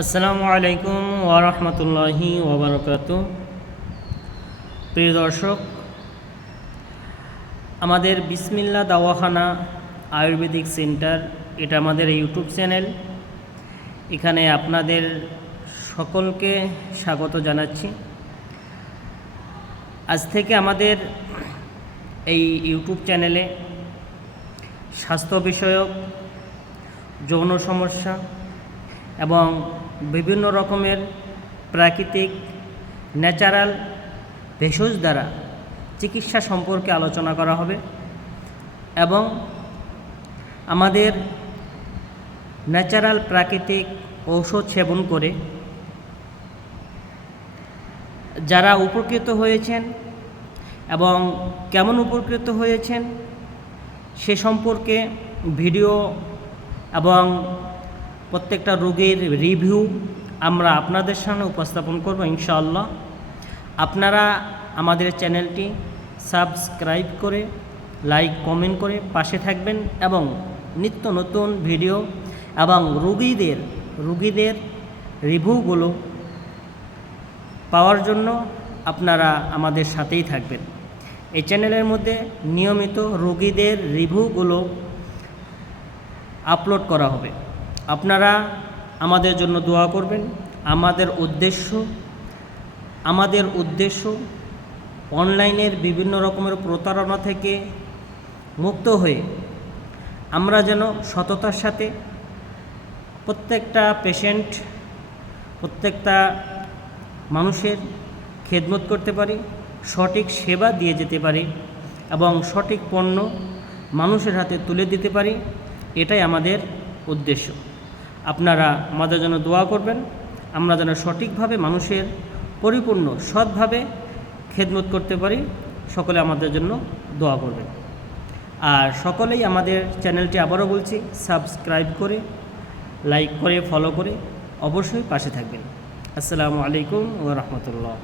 আসসালামু আলাইকুম ওরহমতুল্লাহি ওবরকাত প্রিয় দর্শক, আমাদের বিসমিল্লা দাওয়াখানা আয়ুর্বেদিক সেন্টার, এটা আমাদের ইউটিউব চ্যানেল। এখানে আপনাদের সকলকে স্বাগত জানাচ্ছি। আজ থেকে আমাদের এই ইউটিউব চ্যানেলে স্বাস্থ্য বিষয়ক, যৌন সমস্যা এবং বিভিন্ন রকমের প্রাকৃতিক, ন্যাচারাল, ভেষজ দ্বারা চিকিৎসা সম্পর্কে আলোচনা করা হবে এবং আমাদের ন্যাচারাল প্রাকৃতিক ঔষধ সেবন করে যারা উপকৃত হয়েছেন এবং কেমন উপকৃত হয়েছেন সে সম্পর্কে ভিডিও এবং প্রত্যেকটা রোগীর রিভিউ আমরা আপনাদের সামনে উপস্থাপন করব, ইনশাআল্লাহ। আপনারা আমাদের চ্যানেলটি সাবস্ক্রাইব করে, লাইক, কমেন্ট করে পাশে থাকবেন এবং নিত্য নতুন ভিডিও এবং রুগীদের রুগীদের রিভিউগুলো পাওয়ার জন্য আপনারা আমাদের সাথেই থাকবেন। এই চ্যানেলের মধ্যে নিয়মিত রোগীদের রিভিউগুলো আপলোড করা হবে। আপনারা আমাদের জন্য দোয়া করবেন। আমাদের উদ্দেশ্য আমাদের উদ্দেশ্য অনলাইনের বিভিন্ন রকমের প্রতারণা থেকে মুক্ত হয়ে আমরা যেন সততার সাথে প্রত্যেকটা পেশেন্ট প্রত্যেকটা মানুষের খেদমত করতে পারি, সঠিক সেবা দিয়ে যেতে পারি এবং সঠিক পণ্য মানুষের হাতে তুলে দিতে পারি, এটাই আমাদের উদ্দেশ্য। আপনারা আমাদের জন্য দোয়া করবেন। আমরা যেন সঠিকভাবে মানুষের পরিপূর্ণ, সৎভাবে খেদমত করতে পারি। সকলে আমাদের জন্য দোয়া করবেন। আর সকলেই আমাদের চ্যানেলটি আবারও বলছি, সাবস্ক্রাইব করে, লাইক করে, ফলো করে অবশ্যই পাশে থাকবেন। আসসালামু আলাইকুম ও রহমতুল্লাহ।